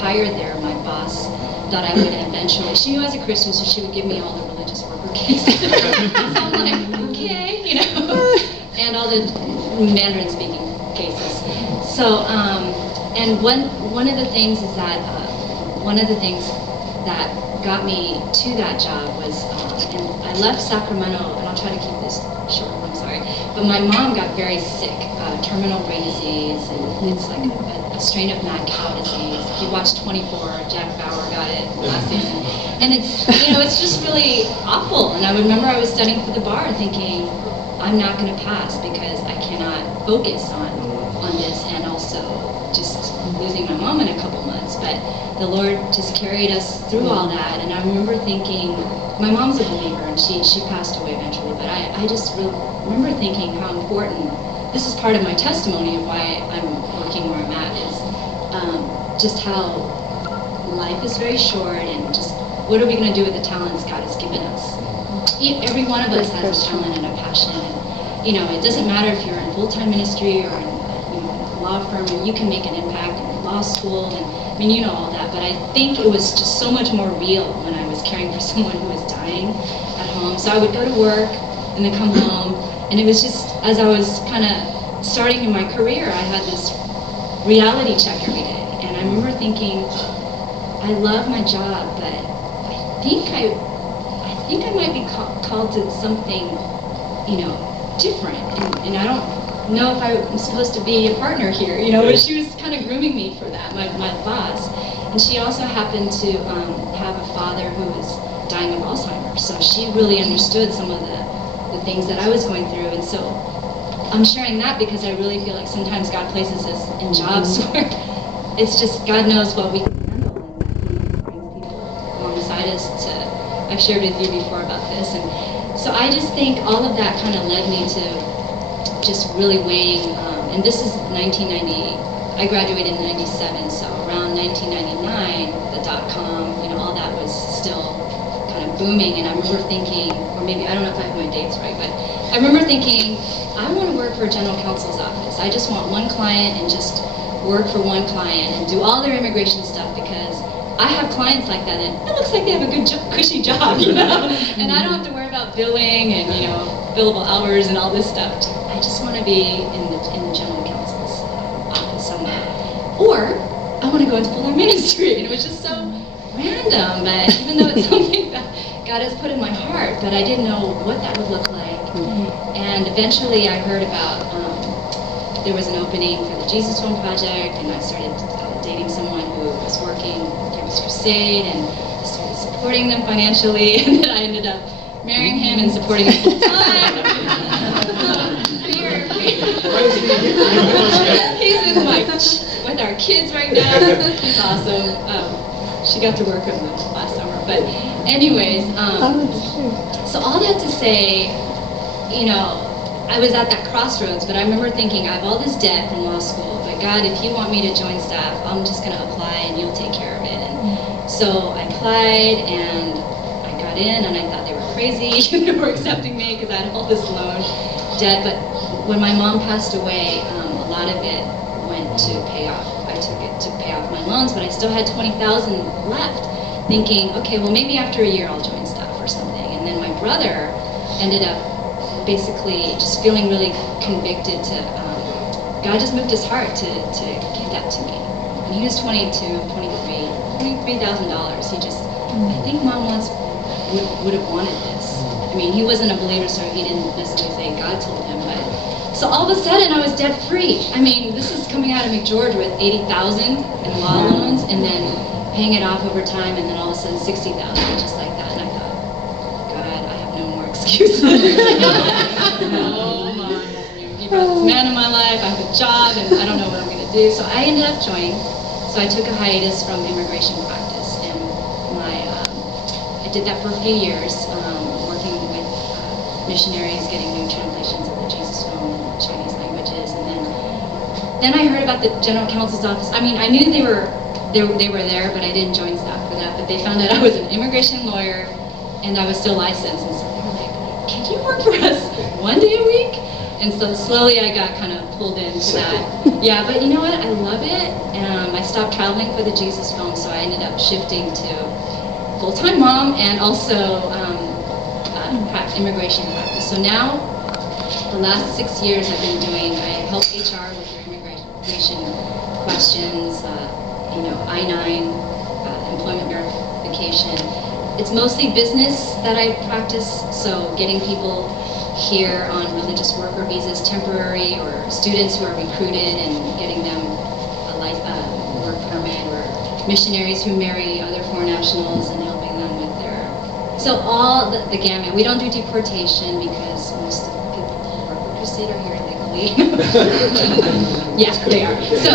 hired there, my boss thought I would eventually, she knew I was a Christian, so she would give me all the religious worker cases. So I'm like, okay, you know, and all the Mandarin speaking cases. So, and one of the things is that, one of the things that got me to that job was, and I left Sacramento, and I'll try to keep this short, I'm sorry, but my mom got very sick, terminal brain disease, and it's like a strain of mad cow disease. If you watch 24, Jack Bauer got it last season. And it's, you know, it's just really awful. And I remember I was studying for the bar thinking, I'm not going to pass because I cannot focus on this, and also just losing my mom in a couple months. But the Lord just carried us through all that. And I remember thinking, my mom's a believer, and she passed away eventually, but I just remember thinking how important, this is part of my testimony of why I'm working where I'm at, is just how life is very short, and just what are we going to do with the talents God has given us? Every one of us has a talent and a passion. And, you know, it doesn't matter if you're in full-time ministry or in a law firm, and you can make an impact in law school, and I mean, you know all that, but I think it was just so much more real when I was caring for someone who was dying at home. So I would go to work and then come home, and it was just, as I was kind of starting in my career, I had this reality check every day. And I remember thinking, I love my job, but I think I might be called to something, you know, different. And I don't know if I'm supposed to be a partner here, you know, but she was kind of grooming me for that, my boss. And she also happened to have a father who was dying of Alzheimer's. So she really understood some of the things that I was going through. And so I'm sharing that because I really feel like sometimes God places us in jobs where it's just God knows what we can handle, and He brings people alongside us to, I've shared with you before about this. And so I just think all of that kind of led me to just really weighing, and this is 1990, I graduated in 97, so around 1999, the .com, you know, all that was still kind of booming, and I remember thinking, or maybe, I don't know if I have my dates right, but I remember thinking, I want to work for a general counsel's office. I just want one client and just work for one client and do all their immigration stuff, because I have clients like that, and it looks like they have a good, cushy job, you know, and I don't have to worry about billing and, you know, billable hours and all this stuff. I just want to be in the general counsel's office somewhere. Or I want to go into full-time ministry, and it was just so random, but even though it's something that God has put in my heart, but I didn't know what that would look like. And eventually I heard about, there was an opening for the Jesus Home Project, and I started dating someone who was working Campus Crusade, and I started supporting them financially, and then I ended up marrying him and supporting him full time. He's in with our kids right now. He's awesome. She got to work with him last summer, but anyways, so all that to say, you know, I was at that crossroads, but I remember thinking, I have all this debt from law school, but God, if you want me to join staff, I'm just going to apply and you'll take care of it. And so I applied, and I got in, and I thought they were crazy. They were accepting me because I had all this loan debt. But when my mom passed away, a lot of it went to pay off. I took it to pay off my loans, but I still had $20,000 left, thinking, okay, well, maybe after a year I'll join staff or something. And then my brother ended up basically just feeling really convicted to, God just moved his heart to give that to me. And he was $23,000. He just, I think Mom would have wanted this. I mean, he wasn't a believer, so he didn't necessarily say God told him, but, so all of a sudden I was debt free. I mean, this is coming out of McGeorge with $80,000 in law loans, and then paying it off over time, and then all of a sudden $60,000, just like that. And I thought, God, I have no more excuses. No, Mom, you brought this man in my life, I have a job, and I don't know what I'm going to do. So I ended up joining. So I took a hiatus from immigration practice, and I did that for a few years, working with missionaries, getting new translations of the Jesus Home in Chinese languages, and then I heard about the general counsel's office. I mean, I knew they were there, but I didn't join staff for that. But they found out I was an immigration lawyer, and I was still licensed, and so they were like, "Can you work for us one day a week?" And so slowly I got kind of pulled into that. Yeah, but you know what? I love it. I stopped traveling for the Jesus film, so I ended up shifting to full-time mom and also immigration practice. So now, the last 6 years I help HR with their immigration questions, I-9, employment verification. It's mostly business that I practice, so getting people here on religious worker visas, temporary, or students who are recruited and getting them a work permit, or missionaries who marry other foreign nationals and helping them with their... So all the gamut. We don't do deportation because most of the people who work with Crusade are here legally. Yeah, they are. So